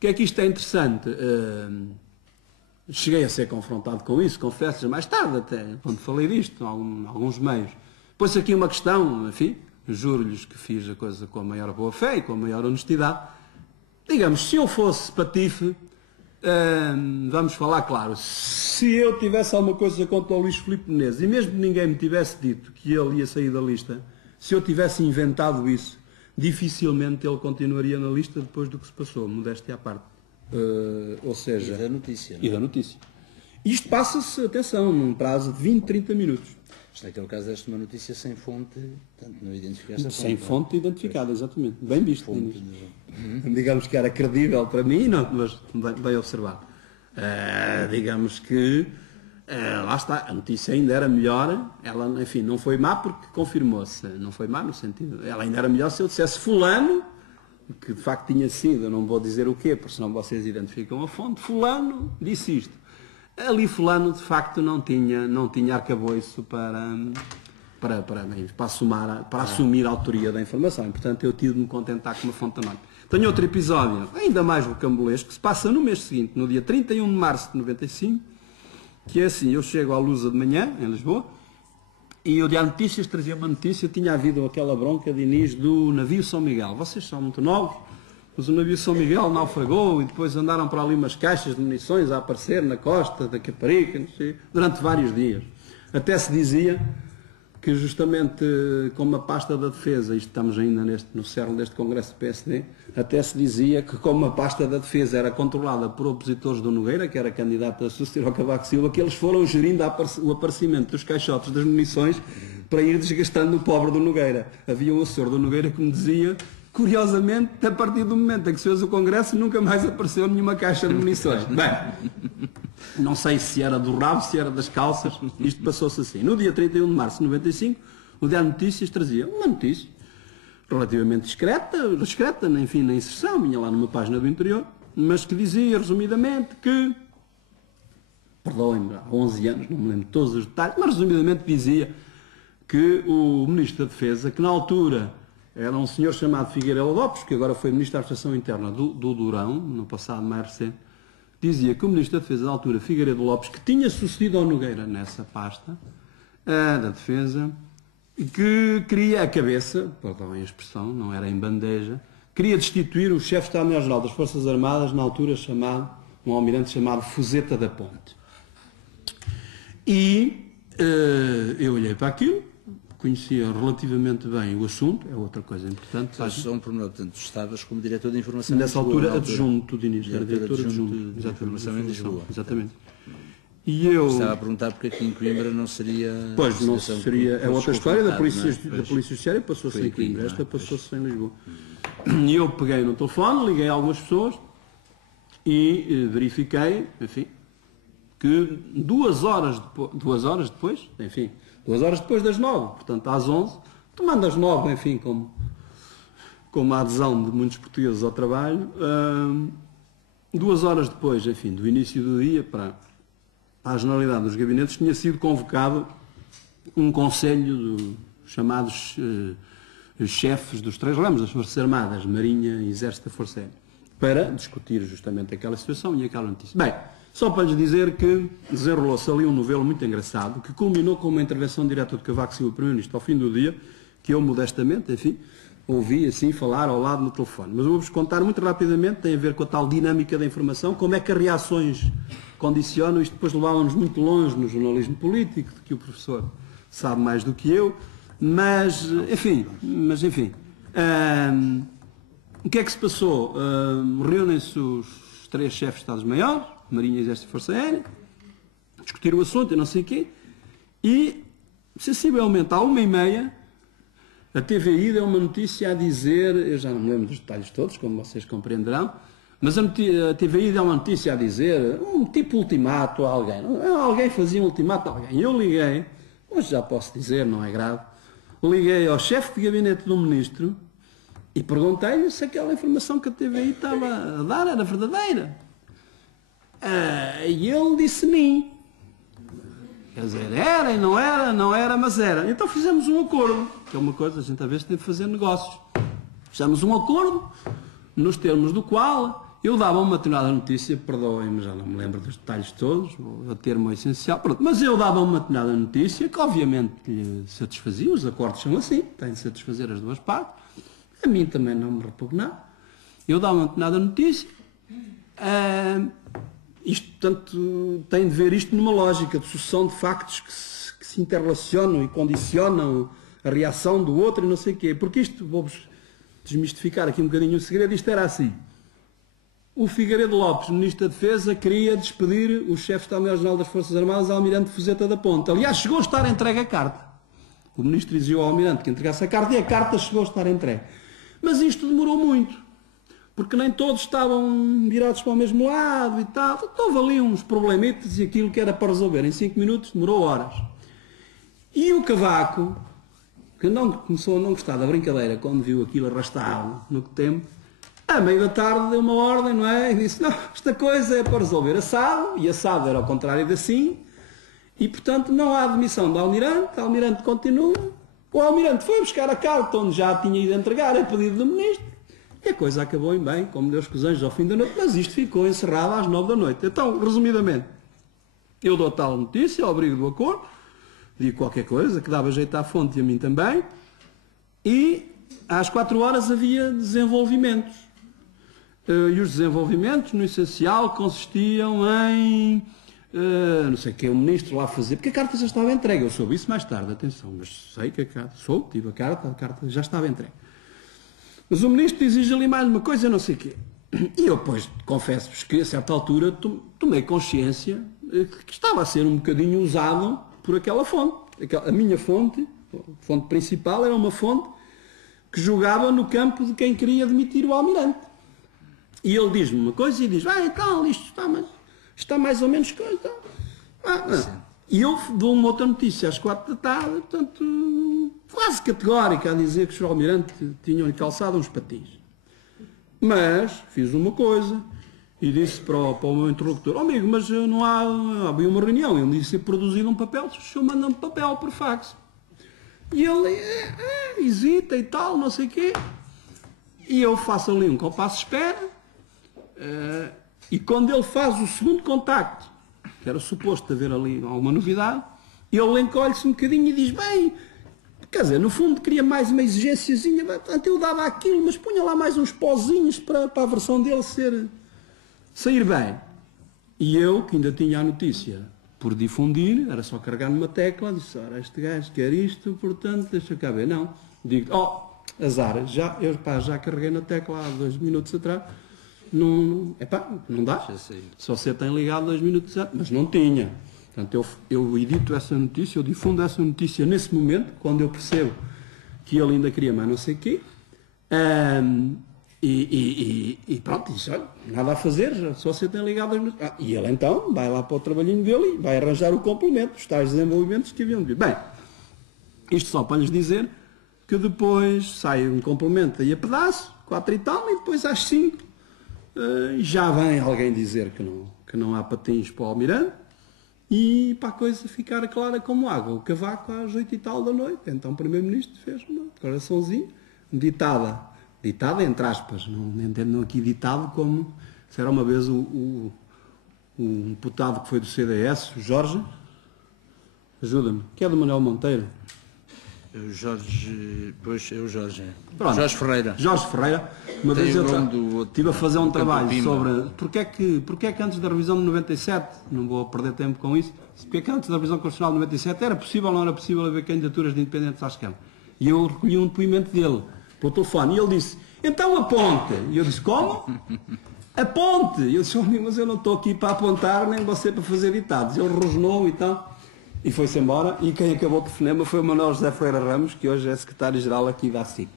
que é que isto é interessante? Cheguei a ser confrontado com isso, confesso, mais tarde até, quando falei disto, em alguns meios. Pôs aqui uma questão, enfim, juro-lhes que fiz a coisa com a maior boa-fé e com a maior honestidade. Digamos, se eu fosse patife, vamos falar claro, se eu tivesse alguma coisa contra o Luís Filipe Menezes, e mesmo que ninguém me tivesse dito que ele ia sair da lista, se eu tivesse inventado isso, dificilmente ele continuaria na lista depois do que se passou, modéstia à parte. Ou seja... E da notícia. E da notícia. Isto passa-se, atenção, num prazo de 20, 30 minutos. Isto naquele caso deste uma notícia sem fonte, portanto não identificaste a fonte. Sem fonte identificada, exatamente. Bem visto. Digamos que era credível para mim, não, mas bem observado. Digamos que, lá está, a notícia ainda era melhor, ela, enfim, não foi má porque confirmou-se. Não foi má no sentido... Ela ainda era melhor se eu dissesse fulano, que de facto tinha sido, eu não vou dizer o quê, porque senão vocês identificam a fonte, fulano disse isto. Ali fulano de facto não tinha arcabouço para assumir a autoria da informação, e portanto eu tive de me contentar com uma fonte anónima. Tenho outro episódio, ainda mais rocambolesco, que se passa no mês seguinte, no dia 31 de março de 95, que é assim, eu chego à Lusa de manhã, em Lisboa, e o Diário de Notícias trazia uma notícia, tinha havido aquela bronca de início do navio São Miguel. Vocês são muito novos, mas o navio São Miguel naufragou e depois andaram para ali umas caixas de munições a aparecer na costa da Caparica, não sei, durante vários dias. Até se dizia que justamente como a pasta da defesa, isto estamos ainda no cerne deste congresso do PSD, até se dizia que como a pasta da defesa era controlada por opositores do Nogueira, que era candidato a suceder ao Cavaco Silva, que eles foram gerindo o aparecimento dos caixotes das munições para ir desgastando o pobre do Nogueira. Havia um assessor do Nogueira que me dizia, curiosamente, a partir do momento em que se fez o congresso, nunca mais apareceu nenhuma caixa de munições. Bem, não sei se era do rabo, se era das calças, isto passou-se assim. No dia 31 de março de 95, o Diário de Notícias trazia uma notícia relativamente discreta, enfim, na inserção, vinha lá numa página do interior, mas que dizia, resumidamente, que, perdoem-me, há 11 anos, não me lembro todos os detalhes, mas resumidamente dizia que o Ministro da Defesa, que na altura era um senhor chamado Figueiredo Lopes, que agora foi Ministro da Administração Interna do Durão, no passado mais recente, dizia que o Ministro da Defesa da altura, Figueiredo Lopes, que tinha sucedido ao Nogueira nessa pasta da Defesa, que queria a cabeça, perdão a expressão, não era em bandeja, queria destituir o chefe de Estado-Maior-Geral das Forças Armadas, na altura chamado, um almirante chamado Fuzeta da Ponte. E eu olhei para aquilo, conhecia relativamente bem o assunto, é outra coisa importante. Só um pormenor, portanto, estavas como diretor de informação nessa altura, adjunto de início, era diretor adjunto de informação em Lisboa. Exatamente. E eu... Estava a perguntar porque aqui em Coimbra não seria... Pois, não seria... É outra história da Polícia Judiciária, passou-se em Coimbra, esta passou-se em Lisboa. E eu peguei no telefone, liguei a algumas pessoas e verifiquei, enfim, que 2 horas depois das 9, portanto às 11, tomando as 9, enfim, como a adesão de muitos portugueses ao trabalho, 2 horas depois, enfim, do início do dia para a generalidade dos gabinetes, tinha sido convocado um conselho dos chamados chefes dos 3 ramos das Forças Armadas, Marinha, Exército e Força Aérea, para discutir justamente aquela situação e aquela notícia. Bem, só para lhes dizer que desenrolou-se ali um novelo muito engraçado, que culminou com uma intervenção direta de Cavaco Silva, Primeiro-Ministro, ao fim do dia, que eu modestamente, enfim, ouvi assim falar ao lado no telefone. Mas eu vou-vos contar muito rapidamente, tem a ver com a tal dinâmica da informação, como é que as reações condicionam, isto depois levava-nos muito longe no jornalismo político, de que o professor sabe mais do que eu, mas enfim, o que é que se passou? Reúnem-se os 3 chefes de Estados-Maiores, Marinha, Exército e Força Aérea, discutir o assunto e não sei o quê, e sensivelmente à 1h30, a TVI deu uma notícia a dizer, eu já não me lembro dos detalhes todos, como vocês compreenderão, mas a TVI deu uma notícia a dizer, um tipo ultimato a alguém. Alguém fazia um ultimato a alguém. Eu liguei, hoje já posso dizer, não é grave, liguei ao chefe de gabinete do ministro e perguntei-lhe se aquela informação que a TVI estava a dar era verdadeira. E ele disse mim. Quer dizer, era e não era, mas era. Então fizemos um acordo, que é uma coisa, a gente às vezes tem de fazer negócios. Fizemos um acordo, nos termos do qual Eu dava uma determinada notícia, perdoem-me, já não me lembro dos detalhes todos, vou ter-me ao essencial, pronto, mas eu dava uma determinada notícia que obviamente lhe satisfazia, os acordos são assim, têm de satisfazer as duas partes, a mim também não me repugnava. Eu dava uma determinada notícia, isto, portanto, tem de ver isto numa lógica de sucessão de factos que se interrelacionam e condicionam a reação do outro e não sei o quê, porque isto, vou-vos desmistificar aqui um bocadinho o segredo, isto era assim. O Figueiredo Lopes, Ministro da Defesa, queria despedir o chefe de Estado-Maior-General das Forças Armadas, Almirante Fuzeta da Ponte. Aliás, chegou a estar entregue a carta. O Ministro exigiu ao Almirante que entregasse a carta e a carta chegou a estar entregue. Mas isto demorou muito, porque nem todos estavam virados para o mesmo lado e tal. Houve ali uns problemitas e aquilo que era para resolver em 5 minutos demorou horas. E o Cavaco, que não começou a não gostar da brincadeira quando viu aquilo arrastado no tempo, à meio da tarde deu uma ordem, não é? E disse, não, esta coisa é para resolver assado, e assado era ao contrário de assim, e portanto não há admissão do Almirante, o Almirante continua, o Almirante foi buscar a carta onde já tinha ido entregar a pedido do Ministro, e a coisa acabou em bem, como Deus com os anjos ao fim da noite, mas isto ficou encerrado às 9 da noite. Então, resumidamente, eu dou tal notícia, ao abrigo do acordo, digo qualquer coisa que dava jeito à fonte e a mim também, e às 4 horas havia desenvolvimentos. E os desenvolvimentos, no essencial, consistiam em, não sei o que, o Ministro lá fazer, porque a carta já estava entregue, eu soube isso mais tarde, atenção, mas sei que a carta, tive a carta já estava entregue. Mas o Ministro exige ali mais uma coisa, não sei o quê. E eu, depois, confesso-vos que a certa altura tomei consciência que estava a ser um bocadinho usado por aquela fonte. A minha fonte, a fonte principal, era uma fonte que jogava no campo de quem queria demitir o Almirante. E ele diz-me uma coisa e diz, então, isto está mais ou menos coisa. E eu dou uma outra notícia às 4 da tarde, portanto, quase categórica, a dizer que os Almirante tinham-lhe calçado uns patins. Mas fiz uma coisa e disse para o meu interlocutor, amigo, mas não havia uma reunião, ele disse ser produzido um papel, o senhor manda-me papel por fax. E ele hesita e tal, não sei o quê. E eu faço ali um compasso de espera. E quando ele faz o segundo contacto, que era suposto haver ali alguma novidade, ele encolhe-se um bocadinho e diz, bem, quer dizer, no fundo queria mais uma exigênciazinha, portanto eu dava aquilo, mas punha lá mais uns pozinhos para a versão dele sair bem. E eu, que ainda tinha a notícia por difundir, era só carregar numa tecla, disse, ora, este gajo quer isto, portanto, deixa cá ver. Não, digo, azar, já carreguei na tecla há 2 minutos atrás, não dá, só você tem ligado 2 minutos antes, mas não tinha. Portanto, eu edito essa notícia, eu difundo essa notícia nesse momento, quando eu percebo que ele ainda queria mais não sei o quê, e pronto, disse, olha, nada a fazer, só você tem ligado 2 minutos. E ele então vai lá para o trabalhinho dele e vai arranjar o complemento, os tais desenvolvimentos que haviam de vir. Bem, isto só para lhes dizer que depois sai um complemento aí a pedaço, 4 e tal, e depois às 5 já vem alguém dizer que não há patins para o Almirante e para a coisa ficar clara como água. O Cavaco às 8 e tal da noite, então o Primeiro-Ministro fez uma declaraçãozinha ditada entre aspas, não entendam aqui ditado como se era uma vez o deputado que foi do CDS, o Jorge, ajuda-me, que é do Manuel Monteiro. O Jorge. Pronto, Jorge Ferreira. Jorge Ferreira. Uma vez eu estive a fazer um trabalho sobre porque é que antes da revisão de 97, não vou perder tempo com isso, porque é que antes da revisão constitucional de 97 era possível ou não era possível haver candidaturas de independentes à esquerda. E eu recolhi um depoimento dele pelo telefone e ele disse, então aponte. E eu disse, como? Aponte. E eu disse, mas eu não estou aqui para apontar nem você para fazer ditados. Ele rosnou e tal. E foi-se embora, e quem acabou o telefonema foi o Manuel José Ferreira Ramos, que hoje é secretário-geral aqui da ACIP.